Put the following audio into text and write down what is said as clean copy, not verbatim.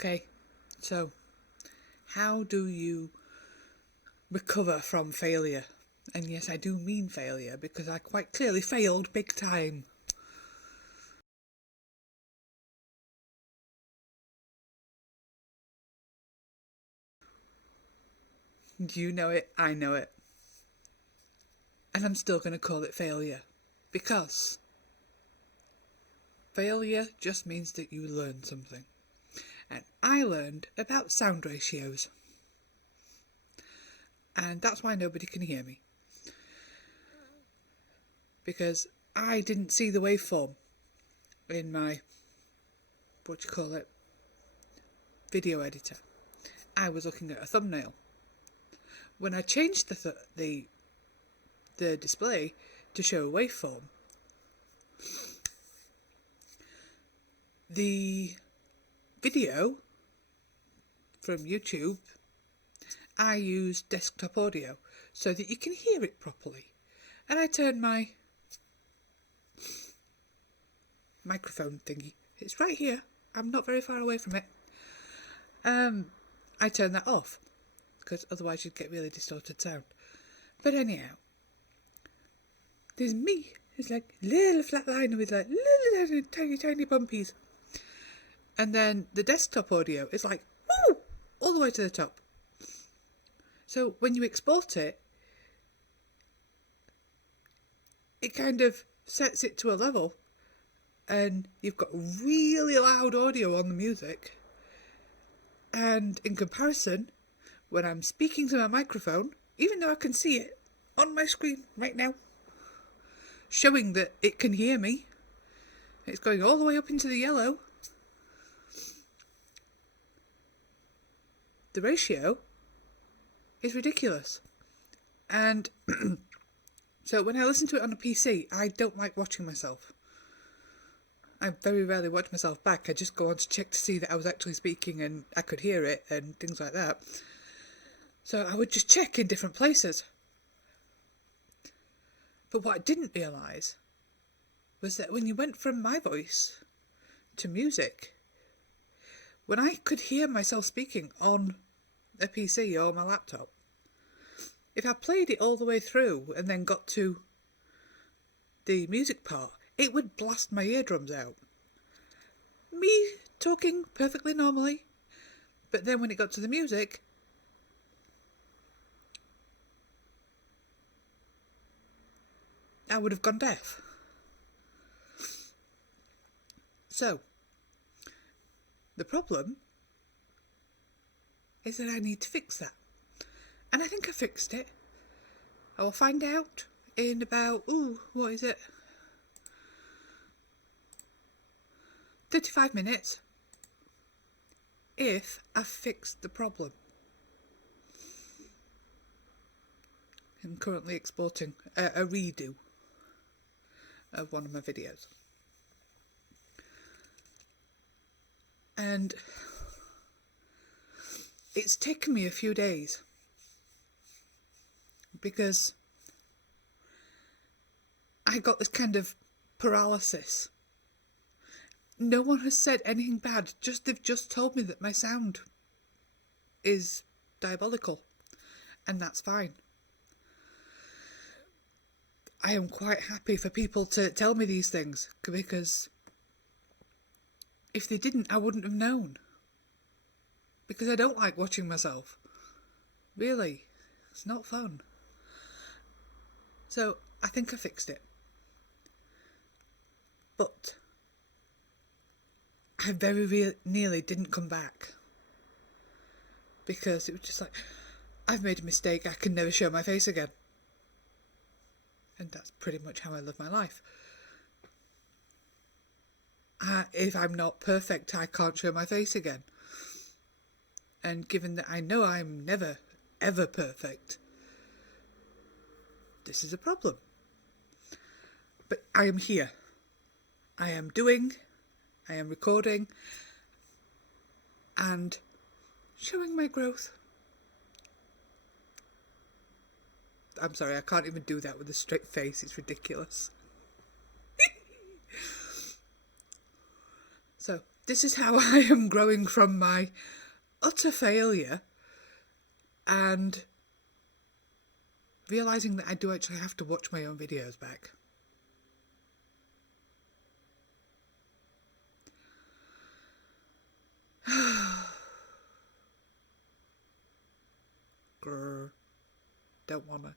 Okay, so how do you recover from failure? And yes, I do mean failure because I quite clearly failed big time. You know it, I know it. And I'm still going to call it failure because failure just means that you learn something. And I learned about sound ratios. And that's why nobody can hear me. Because I didn't see the waveform in my, video editor. I was looking at a thumbnail. When I changed the display to show a waveform, the video from YouTube, I use desktop audio so that you can hear it properly. And I turned my microphone thingy, it's right here, I'm not very far away from it. I turned that off because otherwise you'd get really distorted sound. But anyhow, there's me. It's like little flat line with like little tiny bumpies. And then the desktop audio is like, woo, all the way to the top. So when you export it, it kind of sets it to a level and you've got really loud audio on the music. And in comparison, when I'm speaking to my microphone, even though I can see it on my screen right now, showing that it can hear me, it's going all the way up into the yellow. The ratio is ridiculous. And so when I listen to it on a PC, I don't like watching myself. I very rarely watch myself back. I just go on to check to see that I was actually speaking and I could hear it and things like that. So I would just check in different places. But what I didn't realise was that when you went from my voice to music, when I could hear myself speaking on a PC or my laptop, if I played it all the way through and then got to the music part, it would blast my eardrums out. Me talking perfectly normally, but then when it got to the music, I would have gone deaf. So, the problem is that I need to fix that. And I think I fixed it. I will find out in about, 35 minutes if I've fixed the problem. I'm currently exporting a redo of one of my videos. And it's taken me a few days because I got this kind of paralysis. No one has said anything bad, they've just told me that my sound is diabolical, and that's fine. I am quite happy for people to tell me these things, because if they didn't, I wouldn't have known. Because I don't like watching myself. Really, it's not fun. So, I think I fixed it. But I very nearly didn't come back. Because it was just like, I've made a mistake, I can never show my face again. And that's pretty much how I live my life. If I'm not perfect, I can't show my face again. And given that I know I'm never, ever perfect, this is a problem. But I am here. I am recording, and showing my growth. I'm sorry, I can't even do that with a straight face, it's ridiculous. So, This is how I am growing from my utter failure and realising that I do actually have to watch my own videos back. Grr. Don't wanna.